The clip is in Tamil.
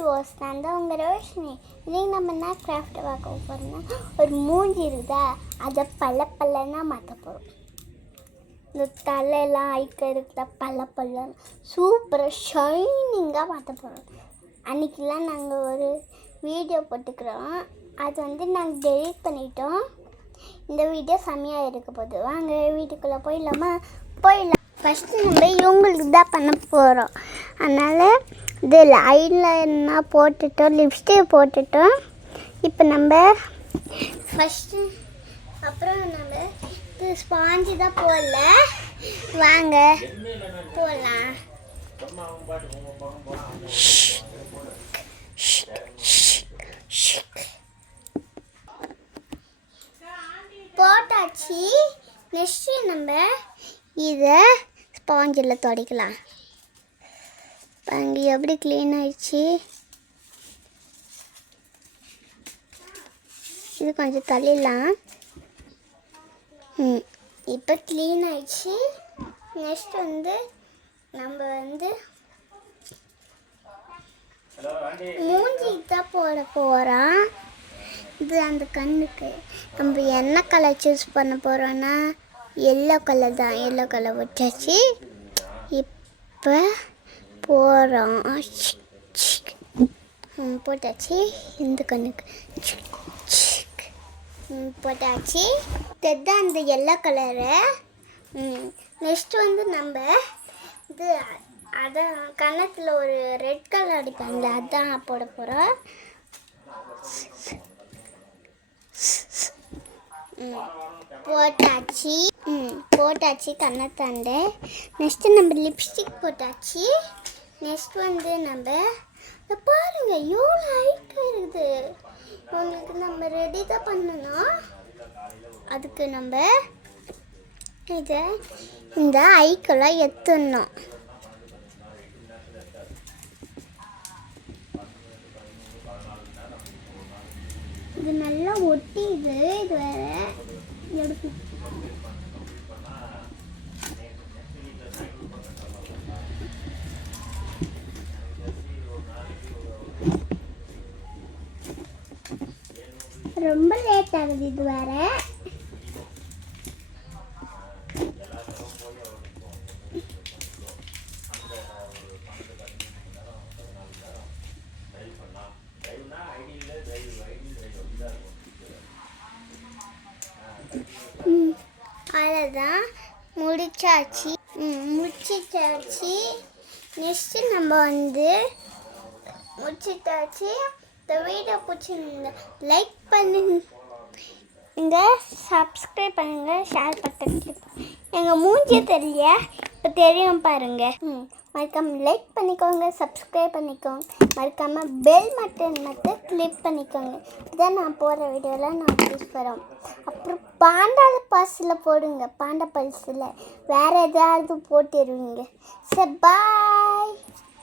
வியூவர்ஸ், நான் தான் உங்கள் ரோஷினி. இன்றைக்கி நம்ம என்ன கிராஃப்ட் பார்க்க போகிறோம்னா, ஒரு மூஞ்சி இருக்குதா அதை பல்ல மாற்ற போகிறோம். இந்த தலையெல்லாம் ஐக்க இருக்குதா பல்ல சூப்பராக ஷைனிங்காக மாற்ற போகிறோம். அன்றைக்கெலாம் நாங்கள் ஒரு வீடியோ போட்டுக்கிறோம், அது நாங்கள் டெலிட் பண்ணிட்டோம். இந்த வீடியோ செம்மையாக இருக்க போகுது. வாங்க வீட்டுக்குள்ளே போயிடலாம். ஃபஸ்ட்டு நம்ம இவங்களுக்கு தான் பண்ண போகிறோம். அதனால் இது ஐலைனர் போட்டுட்டோம், லிப்ஸ்டிக் போட்டுட்டோம். இப்போ நம்ம ஃபஸ்ட்டு அப்புறம் நம்ம இது ஸ்பாஞ்சு தான் போடல. வாங்க போடலாம். போட்டாச்சு. நெக்ஸ்ட்டு நம்ம இதை ஸ்பாஞ்சில் துடைக்கலாம். பாருங்க எப்படி க்ளீன் ஆயிடுச்சு. இது கொஞ்சம் தள்ளிடலாம். இப்போ க்ளீன் ஆயிடுச்சு. நெக்ஸ்ட் நம்ம மூஞ்சி தான் போட போகிறோம். இது அந்த கண்ணுக்கு நம்ம என்ன கலர் சூஸ் பண்ண போகிறோன்னா எல்லோ கலர் தான். எல்லோ கலர் வச்சாச்சு. இப்போ போகிறோம். போட்டாச்சு. இந்த கண்ணுக்கு போட்டாச்சு. இதுதான் அந்த எல்லோ கலரு. நெக்ஸ்ட்டு நம்ம இது அதை கன்னத்தில் ஒரு ரெட் கலர் அடிப்பாங்களே அதான் போட போகிறோம். போட்டாச்சு கன்னத்தாண்டு. நெக்ஸ்ட்டு நம்ம லிப்ஸ்டிக் போட்டாச்சு. நெக்ஸ்ட் நம்ம பாருங்க எவ்வளோ ஐக்காக இருக்குது. உங்களுக்கு நம்ம ரெடி தான் பண்ணணும். அதுக்கு நம்ம இந்த ஐக்கெல்லாம் எத்தணும். இது நல்லா ஒட்டிது. இது வேற எடுக்கும். ரொம்ப லேட் ஆகுது. இது வேற அதான் முடிச்சாச்சு. நெக்ஸ்ட்டு நம்ம முடிச்சிட்டாச்சு. இந்த வீடியோ பிடிச்சிருந்தா லைக் பண்ணுங்க, சப்ஸ்கிரைப் பண்ணுங்கள், ஷேர் பட்டன் கிளிக் பண்ணுங்கள். எங்கள் மூஞ்சியே தெரியல, இப்போ தெரியும் பாருங்கள். மறக்காமல் லைக் பண்ணிக்கோங்க, சப்ஸ்கிரைப் பண்ணிக்கோங்க. மறக்காமல் பெல் பட்டன் மட்டும் கிளிக் பண்ணிக்கோங்க. இதான் நான் போடுற வீடியோவில் நான் யூஸ் பண்ணுறோம். அப்புறம் பாண்டா பல்ஸில் போடுங்க. பாண்டா பல்ஸில் வேறு ஏதாவது போட்டுருவீங்க. சரி, பாய்.